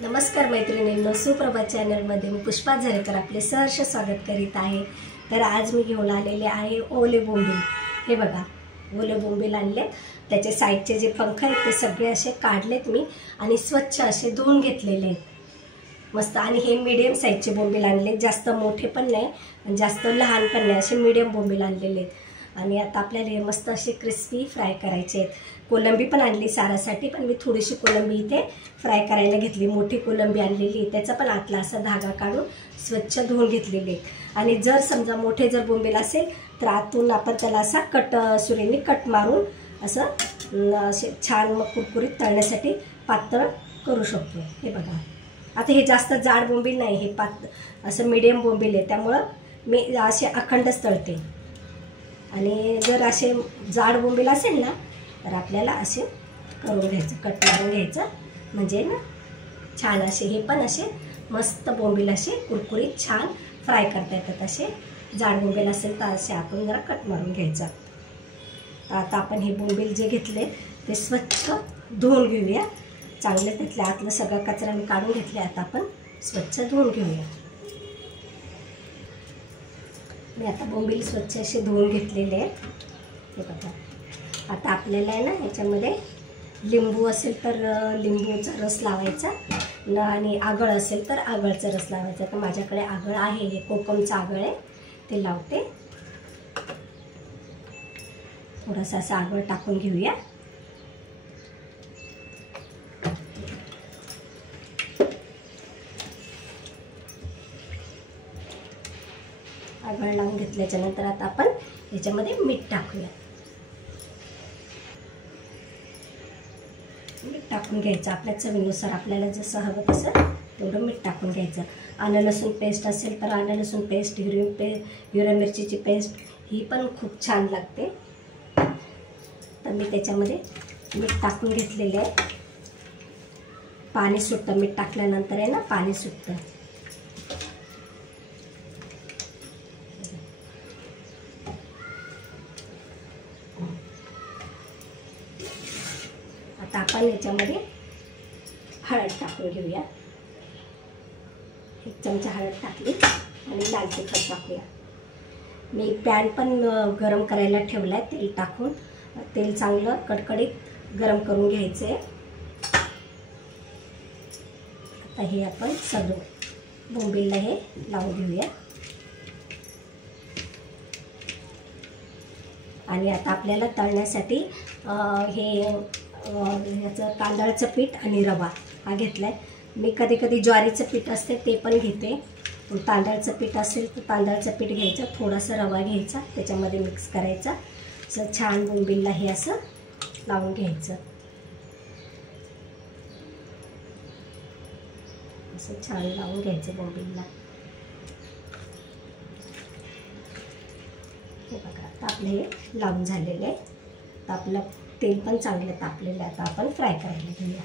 नमस्कार मैत्रिणींनो, सुप्रभात चॅनलमध्ये मी पुष्पा झरेकर आपले सहर्ष स्वागत करीत आहे। तर आज मी घेऊन आलेले आहे ओले बोंबील। हे बघा, ओले बोंबील आणले, त्याचे साईडचे जे पंख आहेत ते सगळे असे काढलेत मी आणि स्वच्छ असे धुवून घेतलेले आहेत मस्त। आणि हे मीडियम साईजचे बोंबील आणले, जास्त मोठे पण नाही आणि जास्त लहान पण नाही, असे मीडियम बोंबील आणलेले आहेत। आणि आता आपल्याला हे मस्त असे क्रिस्पी फ्राय करायचे आहेत। कोलंबी पण आणली सारासाठी, पण मी थोडीशी कोलंबी इथे फ्राय करायला घेतली। मोठी कोलंबी आणलेली, त्याचा पण आतला असा धागा काढून स्वच्छ धुवून घेतलेले। आणि जर समजा मोठे जर बोंबील असेल तर आतून आपण त्याला असा सुरीने कट मारून असं असे छान मग कुरकुरीत तळण्यासाठी पातळ करू शकतो। हे बघा, आता हे जास्त जाड बोंबील नाही, हे असं मीडियम बोंबील आहे, त्यामुळं मी असे अखंडच तळते। आणि जर असे जाड बोंबील असेल ना तर आपल्याला असे करून घ्यायचं, कट मारून घ्यायचं, म्हणजे ना छान असे हे पण असे मस्त बोंबील असे कुरकुरीत छान फ्राय करता येतात। असे जाड बोंबील असेल तर असे आपण जरा कट मारून घ्यायचं। तर आता आपण हे बोंबील जे घेतले ते स्वच्छ धुवून घेऊया चांगले, त्यातल्या आतलं सगळं कचरा मी काढून घेतले। आता आपण स्वच्छ धुवून घेऊया। मी आता बोंबील स्वच्छ असे धुवून घेतलेले आहेत। हे बघा, आता आपल्याला आहे ना ह्याच्यामध्ये लिंबू असेल तर लिंबूचा रस लावायचा, आणि आगळ असेल तर आगळचा रस लावायचा। तर माझ्याकडे आगळ आहे, हे कोकमचं आगळ आहे, ते लावते। थोडासा असं आगळ टाकून घेऊया। आगळ लावून घेतल्याच्या नंतर आता आपण याच्यामध्ये मीठ टाकूया। मीठ टाकून घ्यायचं आपल्या चवीनुसार, आपल्याला जसं हवं तसं तेवढं मीठ टाकून घ्यायचं। आलं लसूण पेस्ट असेल तर आलं लसूण पेस्ट, हिरव्या मिरचीची पेस्ट ही पण खूप छान लागते। तर मी त्याच्यामध्ये मीठ टाकून घेतलेले आहे। पाणी सुटतं, मीठ टाकल्यानंतर आहे ना पाणी सुटतं। आता आपण याच्यामध्ये हळद टाकून घेऊया। एक चमचा हळद टाकली आणि लाल तिखट टाकूया। मी पॅन पण गरम करायला ठेवला आहे, तेल टाकून। तेल चांगलं कडकडीत गरम करून घ्यायचं आहे। आता हे आपण सगळं बोंबीलला हे लावून घेऊया। आणि आता आपल्याला तळण्यासाठी ह्याचं तांदळाचं पीठ आणि रवा हा घेतला आहे मी। कधी कधी ज्वारीचं पीठ असते ते पण घेते, पण तांदळाचं पीठ असेल तर तांदळाचं पीठ घ्यायचं, थोडासा रवा घ्यायचा, त्याच्यामध्ये मिक्स करायचा। असं छान बोंबीलला हे असं लावून घ्यायचं, असं छान लावून घ्यायचं बोंबीलला। हे बघा, आता आपले हे लावून झालेले आहे। तर आपलं तेल पण चांगलं तापलेलं आहे, आता आपण फ्राय करायला घेऊया।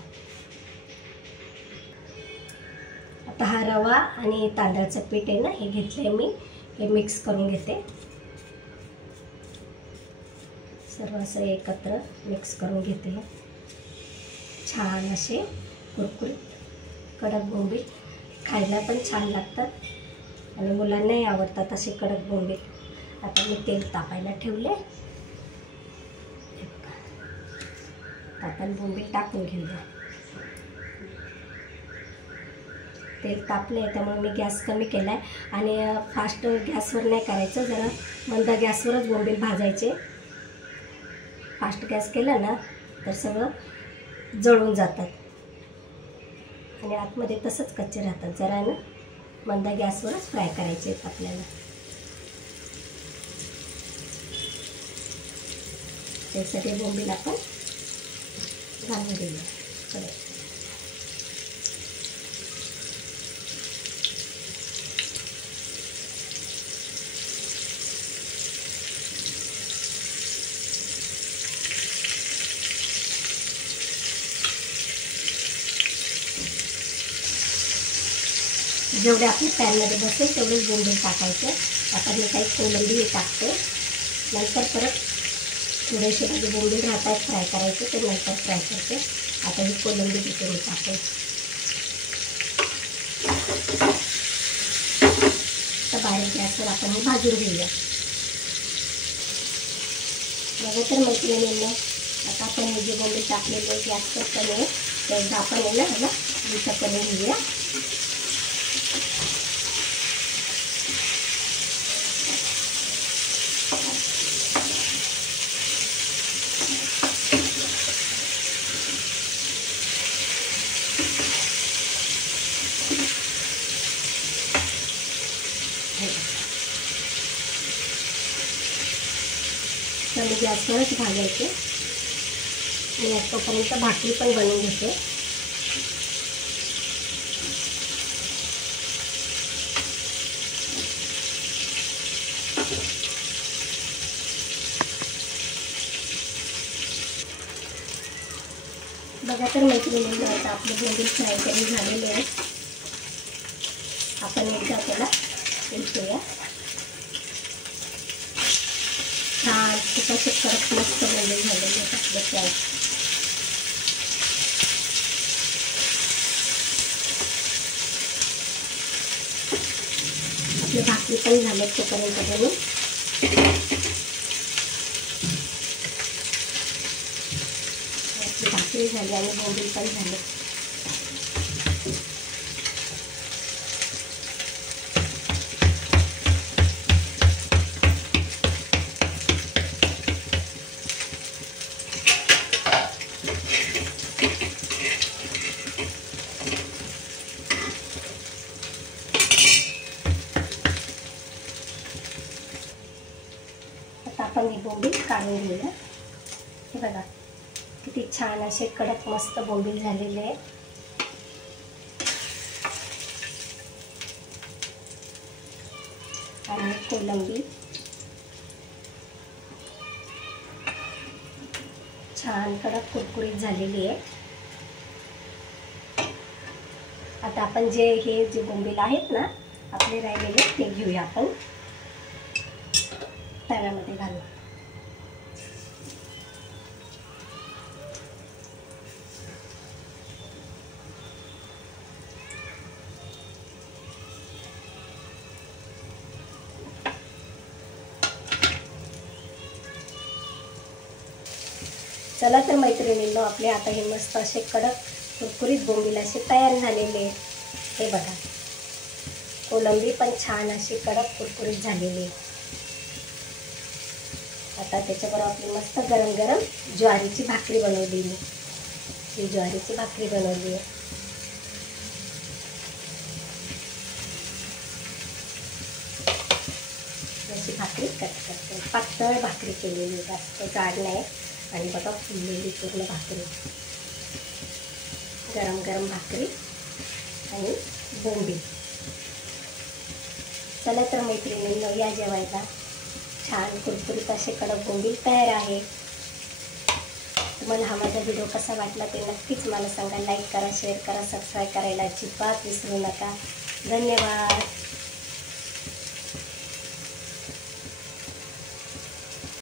आता हा रवा आणि तांदळाचं पीठ आहे ना, हे घेतले मी, हे मिक्स करून घेते। सर्व असं एकत्र मिक्स करून घेते। छान असे कुरकुरीत कडक बोंबील खायला पण छान लागतात आणि मुलांनाही आवडतात असे कडक बोंबील। आता मी तेल तापायला ठेवले, आपण बोंबील टाकून घेऊया। तेल तापले त्यामुळे मी गॅस कमी केला आहे आणि फास्ट गॅसवर नाही करायचं, जरा मंद गॅसवरच बोंबील भाजायचे। फास्ट गॅस केला ना तर सगळं जळून जातात आणि आतमध्ये तसंच कच्चे राहतात। जरा ना मंद गॅसवरच फ्राय करायचे आहेत आपल्याला। ते सगळे बोंबील आपण घालून घेऊया। जेवढे आपल्या पॅनमध्ये बसेल तेवढेच बोंबील टाकायचे। आता मी काही कोलंबी टाकते, नंतर परत थोडेसे म्हणजे बोंबील राहतात फ्राय करायचे, ते नंतर फ्राय करते। आता ही कोलंबी तिथे टाकते। गॅसवर आपण हे भाजून घेऊया. बघा तर मैत्रिणींनो, आता आपण हे जे बोंबील टाकलेले गॅसवर कमी तर आपण याला मिक्स करून घेऊया. कमी गॅसवरच भाजायचे आणि तोपर्यंत भाकरी पण बनवून घेते. बघा तर मैत्रिणींनी आता आपले बोंबील फ्राय करून झालेले आहेत. आपण एकदा त्याला उलटूया. छान खूप असे कडक मस्त बोंबील झालेले आहेत आपले फ्राय. आपले भाकरी पण झालेत तोपर्यंत बनवून. भाकरी झाली आणि बोंबील पण झाले. आता आपण हे बोंबील काढून घेऊया. हे बघा किती छान असे कडक मस्त बोंबील झालेले आहेत. आणि कोलंबी छान कडक कुरकुरीत झालेली आहे. आता आपण हे जे बोंबील आहेत ना आपले राहिलेले ते घेऊया आपण तव्यामध्ये घालून. चला तर मैत्रिणींनो, आपले आता हे मस्त असे कडक कुरकुरीत बोंबील असे तयार झालेले. हे बघा कोलंबी पण छान अशी कडक कुरकुरीत झालेली. आता त्याच्याबरोबर आपली मस्त गरम गरम ज्वारीची भाकरी बनवली. ही ज्वारीची भाकरी बनवली आहे. अशी भाकरी करते पातळ भाकरी केलेली, जास्त जाड नाही. आणि बघा फुललेली पूर्ण भाकरी, गरम गरम भाकरी आणि बोंबील. चला तर मैत्रिणींनो, या जेवायला. छान कुरकुरीत असे कडक बोंबील तयार आहे. तुम्हाला हा माझा व्हिडिओ कसा वाटला ते नक्कीच मला सांगा. लाईक करा, शेअर करा, सबस्क्राईब करायला अजिबात विसरू नका. धन्यवाद.